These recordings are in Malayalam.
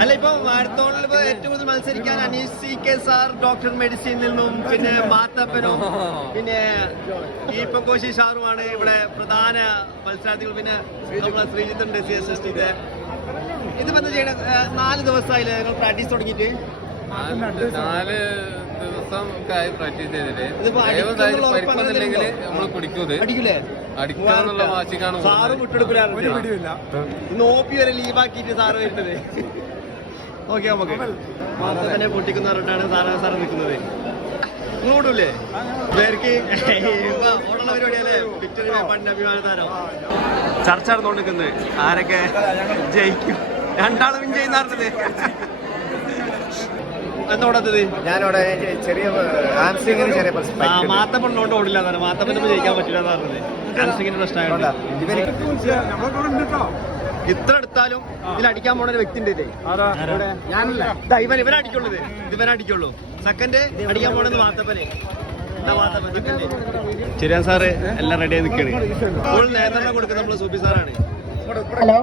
അല്ല ഇപ്പൊ മാരത്തോണിൽ ഇപ്പൊ ഏറ്റവും കൂടുതൽ മത്സരിക്കാൻ അനീഷ് CK സാർ ഡോക്ടർ മെഡിസിനിൽ നിന്നും പിന്നെ മാത്തപ്പനും പിന്നെ ഈപ്പം കോശി ഷാറുമാണ് ഇവിടെ പ്രധാന മത്സരാർത്ഥികൾ. പിന്നെ നമ്മളെ ശ്രീജിത്തുണ്ട് CSST. ഇതിപ്പോ എന്താ ചെയ്യണ? 4 ദിവസമായില്ലേ നിങ്ങൾ പ്രാക്ടീസ് തുടങ്ങിയിട്ട്? 4 ദിവസം പ്രാക്ടീസ് ചെയ്തിട്ട് നമ്മൾ അടിക്കൂലേ? അടിക്കാന്നുള്ള വാശിക്കാണ് സാറ് വിട്ടെടുക്കില്ല. നോപ്പി വരെ ലീവാക്കിയിട്ട് സാറ് വരുന്നത്. ഓക്കെ നമുക്ക് മാത്രം തന്നെ പൊട്ടിക്കുന്ന പറഞ്ഞിട്ടാണ് സാറ് നിൽക്കുന്നത്. ഇങ്ങോട്ടൂല്ലേ പേർക്ക് ഓടുള്ള പരിപാടിയല്ലേ? പിക്ചർ പണ്ട് അഭിമാന താരം ചർച്ച നടന്നുകൊണ്ടിരിക്കുന്നത് ആരൊക്കെ ജയിക്കും. 2 വിൻ ചെയ്യുന്ന പറഞ്ഞത് എന്നോടത്തത് ഞാനവിടെ ചെറിയ മാത്തപ്പണ്ണോണ്ട് ഓടില്ല. മാത്തപ്പൻ ജയിക്കാൻ പറ്റില്ല എന്ന് പറഞ്ഞത് ഹാംസ്ട്രിങ്ങിന്റെ പ്രശ്നമായോണ്ട്. ഇത്ര എടുത്താലും ഇതിലടിക്കാൻ പോണ ഒരു വ്യക്തി ഉണ്ട്. ഇവനടിക്കുള്ളത് ഇവനടിക്കുള്ളൂ. സെക്കൻഡ് അടിക്കാൻ പോണെന്ന് മാത്തപ്പന്. ചെറിയാൻ സാറ് എല്ലാം റെഡി ആയി നിൽക്കണ്. ഇപ്പോൾ നേതൃത്വം കൊടുക്കുന്നത് നമ്മള് സൂപ്പി സാറാണ്. ഹലോ,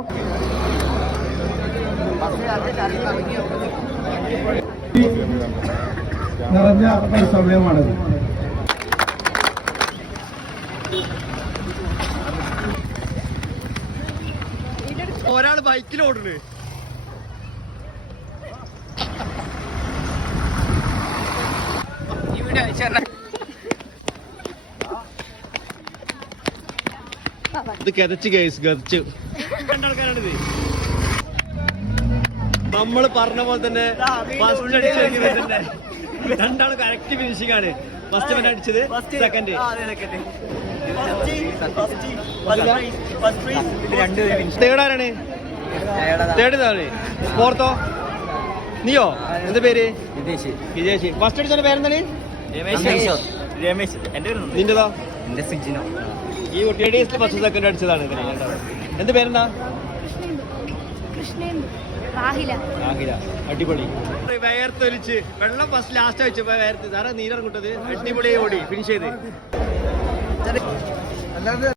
നിറഞ്ഞ സമയമാണത്. ഒരാള് ബൈക്കിൽ ഓടുന്നു. ഇത് കിതച്ച് കേസ് ഗതിച്ചു. 2 ആൾക്കാരാണിത്. നമ്മള് പറഞ്ഞ പോലെ തന്നെ ഫസ്റ്റ് അടിച്ചത് 2 ആള് കറക്റ്റ് ഫിനിഷിംഗ് ആണ്. ഫസ്റ്റ് ഇവൻ അടിച്ചത്, സെക്കൻഡ് തേർഡ് ആരാണ്? തേർഡ് ഇതാണ്. ഫോർത്തോ നീയോ? എന്താ പേര്? വിജേഷ്. ഫസ്റ്റ് അടിച്ചവന്റെ പേരെന്താണ്? നിന്റെതോ? ഈ കുട്ടിയുടെ ഫസ്റ്റ് സെക്കൻഡ് അടിച്ചതാണ്. എന്ത് പേരെന്താ? രാഹില. അടിപൊളി. വയർത്തൊലിച്ച് വെള്ളം ഫസ്റ്റ് ലാസ്റ്റ് വെച്ച് വയർത്ത് സാറേ നീരിറങ്ങുട്ടത്. അടിപൊളിയായി ഓടി ഫിനിഷ് ചെയ്ത്.